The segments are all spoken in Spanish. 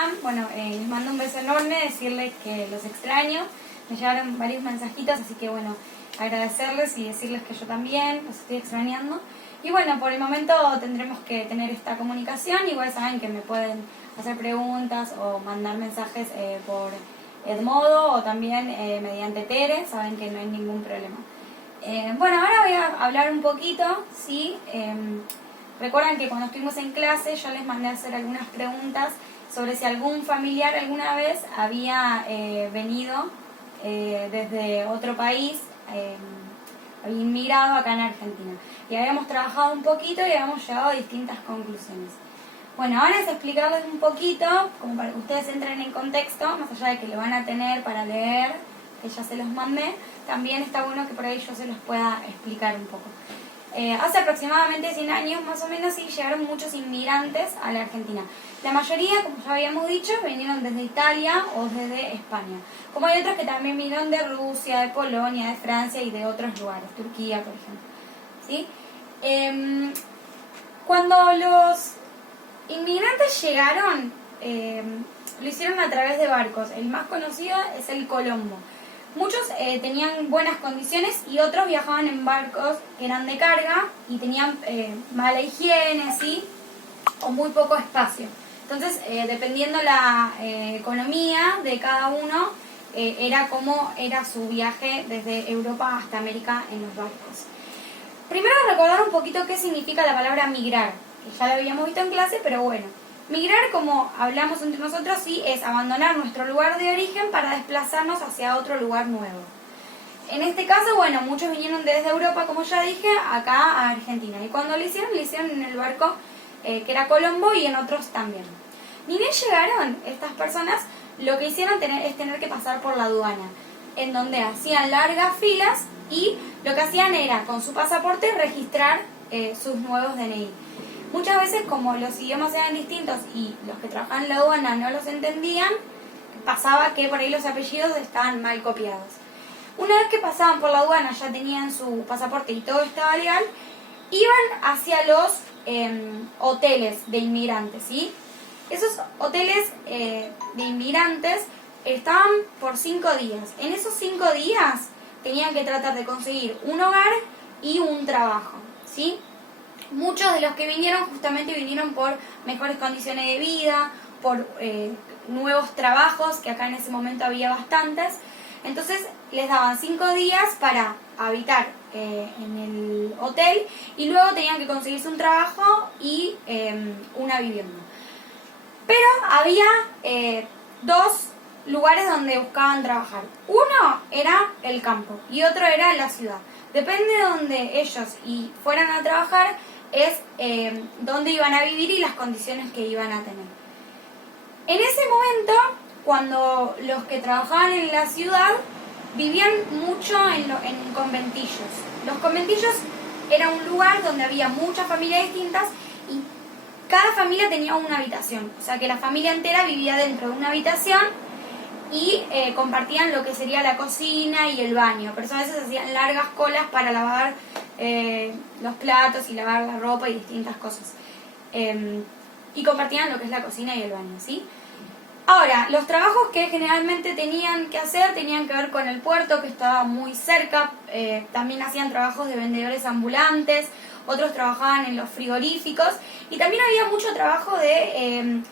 están? Bueno, les mando un beso enorme, decirles que los extraño. Me llegaron varios mensajitos, así que bueno, agradecerles y decirles que yo también los estoy extrañando. Y bueno, por el momento tendremos que tener esta comunicación. Igual saben que me pueden hacer preguntas o mandar mensajes por Edmodo o también mediante Tere, saben que no hay ningún problema. Bueno, ahora voy a hablar un poquito, ¿sí? Recuerdan que cuando estuvimos en clase yo les mandé a hacer algunas preguntas sobre si algún familiar alguna vez había venido desde otro país, había inmigrado acá en Argentina. Y habíamos trabajado un poquito y habíamos llegado a distintas conclusiones. Bueno, ahora es explicarles un poquito, como para que ustedes entren en contexto, más allá de que lo van a tener para leer, que ya se los mandé, también está bueno que por ahí yo se los pueda explicar un poco. Hace aproximadamente 100 años, más o menos, sí, llegaron muchos inmigrantes a la Argentina. La mayoría, como ya habíamos dicho, vinieron desde Italia o desde España. Como hay otros que también vinieron de Rusia, de Polonia, de Francia y de otros lugares, Turquía, por ejemplo. ¿Sí? Cuando los inmigrantes llegaron, lo hicieron a través de barcos. El más conocido es el Colombo. Muchos tenían buenas condiciones y otros viajaban en barcos que eran de carga y tenían mala higiene, ¿sí? O muy poco espacio. Entonces, dependiendo la economía de cada uno, era como era su viaje desde Europa hasta América en los barcos. Primero recordar un poquito qué significa la palabra migrar, que ya lo habíamos visto en clase, pero bueno. Migrar, como hablamos entre nosotros, sí, es abandonar nuestro lugar de origen para desplazarnos hacia otro lugar nuevo. En este caso, bueno, muchos vinieron desde Europa, como ya dije, acá a Argentina. Y cuando lo hicieron en el barco que era Colombo y en otros también. Ni bien llegaron estas personas, lo que hicieron es tener que pasar por la aduana, en donde hacían largas filas y lo que hacían era, con su pasaporte, registrar sus nuevos DNI. Muchas veces, como los idiomas eran distintos y los que trabajaban en la aduana no los entendían, pasaba que por ahí los apellidos estaban mal copiados. Una vez que pasaban por la aduana, ya tenían su pasaporte y todo estaba legal, iban hacia los hoteles de inmigrantes, ¿sí? Esos hoteles de inmigrantes estaban por 5 días. En esos 5 días tenían que tratar de conseguir un hogar y un trabajo, ¿sí? Muchos de los que vinieron justamente vinieron por mejores condiciones de vida, por nuevos trabajos, que acá en ese momento había bastantes. Entonces les daban 5 días para habitar en el hotel y luego tenían que conseguirse un trabajo y una vivienda. Pero había 2 lugares donde buscaban trabajar. Uno era el campo y otro era la ciudad. Depende de donde ellos fueran a trabajar, es dónde iban a vivir y las condiciones que iban a tener. En ese momento, cuando los que trabajaban en la ciudad vivían mucho en conventillos. Los conventillos era un lugar donde había muchas familias distintas y cada familia tenía una habitación. O sea que la familia entera vivía dentro de una habitación y compartían lo que sería la cocina y el baño. Pero a veces hacían largas colas para lavar los platos y lavar la ropa y distintas cosas. Y compartían lo que es la cocina y el baño, ¿sí? Ahora, los trabajos que generalmente tenían que hacer tenían que ver con el puerto, que estaba muy cerca. También hacían trabajos de vendedores ambulantes, otros trabajaban en los frigoríficos. Y también había mucho trabajo de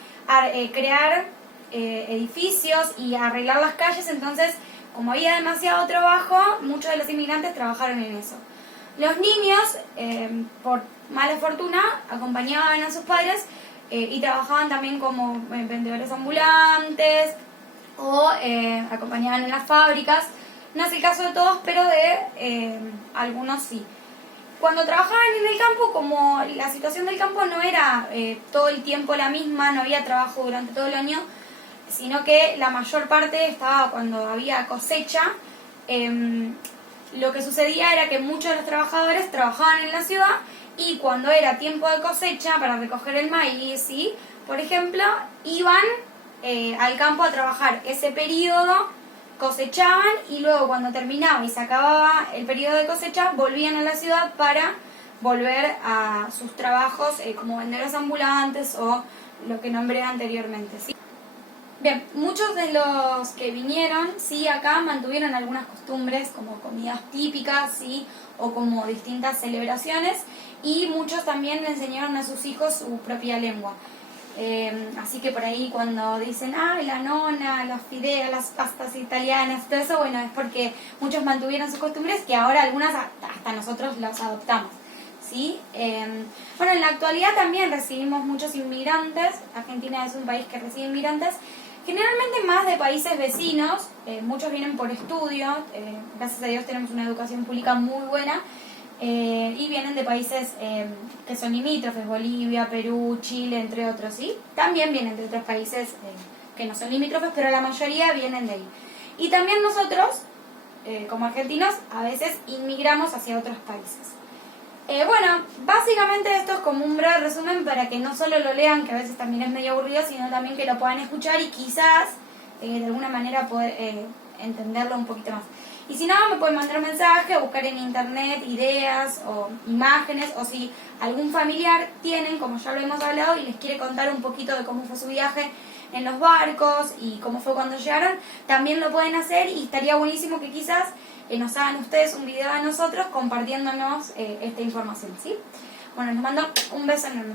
crear edificios y arreglar las calles. Entonces, como había demasiado trabajo, muchos de los inmigrantes trabajaron en eso. Los niños, por mala fortuna, acompañaban a sus padres y trabajaban también como vendedores ambulantes o acompañaban en las fábricas. No es el caso de todos, pero de algunos sí. Cuando trabajaban en el campo, como la situación del campo no era todo el tiempo la misma, no había trabajo durante todo el año, sino que la mayor parte estaba cuando había cosecha. Lo que sucedía era que muchos de los trabajadores trabajaban en la ciudad y cuando era tiempo de cosecha para recoger el maíz, ¿sí? Por ejemplo, iban al campo a trabajar ese periodo, cosechaban y luego cuando terminaba y se acababa el periodo de cosecha volvían a la ciudad para volver a sus trabajos como vendedores ambulantes o lo que nombré anteriormente, ¿sí? Bien, muchos de los que vinieron, sí, acá mantuvieron algunas costumbres como comidas típicas, sí, o como distintas celebraciones, y muchos también le enseñaron a sus hijos su propia lengua. Así que por ahí cuando dicen, la nona, los fideos, las pastas italianas, todo eso, bueno, es porque muchos mantuvieron sus costumbres que ahora algunas hasta nosotros los adoptamos. ¿Sí? Bueno, en la actualidad también recibimos muchos inmigrantes. Argentina es un país que recibe inmigrantes, generalmente más de países vecinos. Muchos vienen por estudio, gracias a Dios tenemos una educación pública muy buena, y vienen de países que son limítrofes, Bolivia, Perú, Chile, entre otros, ¿sí? También vienen de otros países que no son limítrofes, pero la mayoría vienen de ahí. Y también nosotros, como argentinos, a veces inmigramos hacia otros países. Bueno, básicamente esto es como un breve resumen para que no solo lo lean, que a veces también es medio aburrido, sino también que lo puedan escuchar y quizás de alguna manera poder entenderlo un poquito más. Y si no, me pueden mandar un mensaje o buscar en internet ideas o imágenes, o si algún familiar tienen, como ya lo hemos hablado, y les quiere contar un poquito de cómo fue su viaje en los barcos y cómo fue cuando llegaron, también lo pueden hacer, y estaría buenísimo que quizás nos hagan ustedes un video a nosotros compartiéndonos esta información, ¿sí? Bueno, les mando un beso enorme.